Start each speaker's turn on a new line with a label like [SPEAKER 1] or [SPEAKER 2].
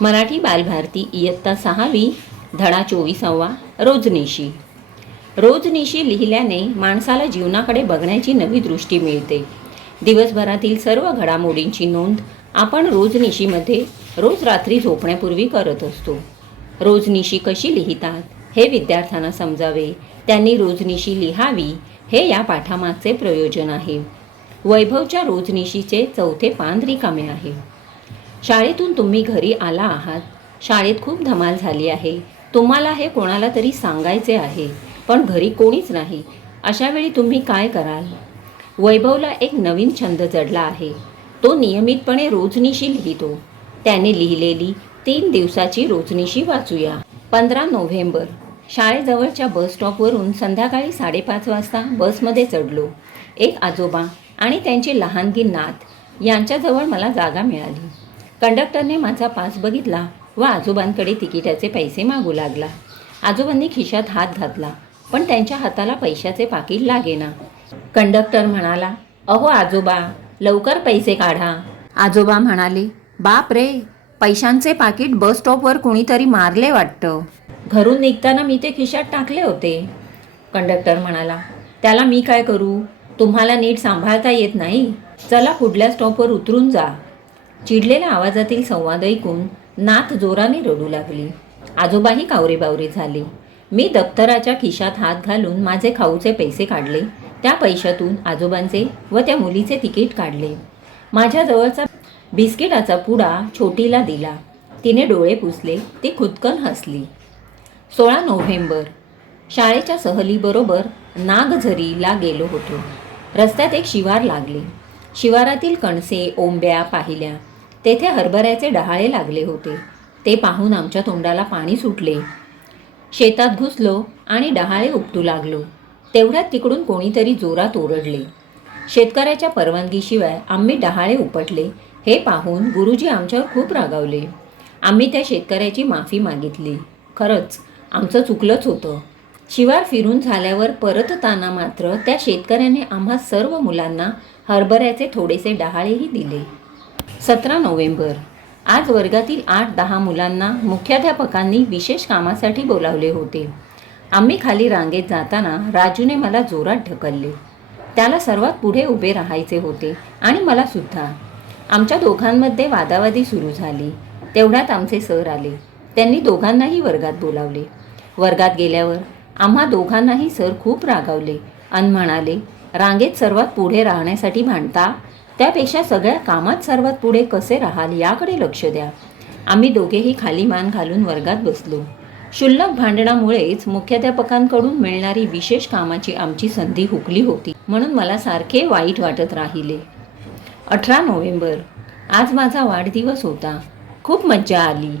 [SPEAKER 1] मराठी बालभारती इयत्ता सहावी धडा चोवीसावा रोजनिशी रोजनिशी लिहिल्याने माणसाला जीवनाकडे बघण्याची नवी दृष्टी मिळते. दिवसभरातील सर्व घडामोडींची नोंद आपण रोजनिशीमध्ये रोज रात्री झोपण्यापूर्वी करत असतो. रोजनिशी कशी लिहितात हे विद्यार्थ्यांना समजावे. त्यांनी रोजनिशी लिहावी हे या पाठामागचे प्रयोजन आहे. वैभवच्या रोजनिशीचे चौथे पान रिकामे आहे. शाळेतून तुम्ही घरी आला आहात. शाळेत खूप धमाल झाली आहे. तुम्हाला हे कोणाला तरी सांगायचे आहे पण घरी कोणीच नाही. अशा वेळी तुम्ही काय कराल? वैभवला एक नवीन छंद जडला आहे. तो नियमितपणे रोजनिशी लिहितो. त्याने लिहिलेली तीन दिवसाची रोजनिशी वाचूया. पंधरा नोव्हेंबर. शाळेजवळच्या बस स्टॉपवरून संध्याकाळी साडेपाच वाजता बसमध्ये चढलो. एक आजोबा आणि त्यांची लहानगी नात यांच्याजवळ मला जागा मिळाली. कंडक्टरने माझा पास बघितला व आजोबांकडे तिकिटाचे पैसे मागू लागला. आजोबांनी खिशात हात घातला पण त्यांच्या हाताला पैशाचे पाकिट लागेना. कंडक्टर म्हणाला अहो आजोबा लवकर पैसे काढा. आजोबा म्हणाले बाप रे पैशांचे पाकिट बस स्टॉपवर कोणीतरी मारले वाटतं. घरून निघताना मी ते खिशात टाकले होते. कंडक्टर म्हणाला त्याला मी काय करू? तुम्हाला नीट सांभाळता येत नाही. चला पुढल्या स्टॉपवर उतरून जा. चिडलेल्या आवाजातील संवाद ऐकून नात जोराने रडू लागली. आजोबाही कावरेबावरे झाले. मी दप्तराच्या खिशात हात घालून माझे खाऊचे पैसे काढले. त्या पैशातून आजोबांचे व त्या मुलीचे तिकीट काढले. माझ्या जवळचा बिस्किटाचा पुडा छोटीला दिला. तिने डोळे पुसले. ती खुदकन हसली. सोळा नोव्हेंबर. शाळेच्या सहलीबरोबर नागझरीला गेलो होतो. रस्त्यात एक शिवार लागले. शिवारातील कणसे ओंब्या पाहिल्या. तेथे हरभऱ्याचे डहाळे लागले होते. ते पाहून आमच्या तोंडाला पाणी सुटले. शेतात घुसलो आणि डहाळे उपटू लागलो. तेवढ्यात तिकडून कोणीतरी जोरात ओरडले. शेतकऱ्याच्या परवानगीशिवाय आम्ही डहाळे उपटले हे पाहून गुरुजी आमच्यावर खूप रागावले. आम्ही त्या शेतकऱ्याची माफी मागितली. खरंच आमचं चुकलंच होतं. शिवार फिरून झाल्यावर परतताना मात्र त्या शेतकऱ्याने आम्हा सर्व मुलांना हरभऱ्याचे थोडेसे डहाळेही दिले. सतरा नोव्हेंबर. आज वर्गातील आठ दहा मुलांना मुख्याध्यापकांनी विशेष कामासाठी बोलावले होते. आम्ही खाली रांगेत जाताना राजूने मला जोरात ढकलले. त्याला सर्वात पुढे उभे राहायचे होते आणि मला सुद्धा. आमच्या दोघांमध्ये वादावादी सुरू झाली. तेवढ्यात आमचे सर आले. त्यांनी दोघांनाही वर्गात बोलावले. वर्गात गेल्यावर आम्हा दोघांनाही सर खूप रागावले अन म्हणाले रांगेत सर्वात पुढे राहण्यासाठी भांडता? त्यापेक्षा सगळ्या कामात सर्वात पुढे कसे राहाल याकडे लक्ष द्या. आम्ही दोघेही खाली मान घालून वर्गात बसलो. क्षुल्लक भांडणामुळेच मुख्याध्यापकांकडून मिळणारी विशेष कामाची आमची संधी हुकली होती म्हणून मला सारखे वाईट वाटत राहिले. अठरा नोव्हेंबर. आज माझा वाढदिवस होता. खूप मज्जा आली.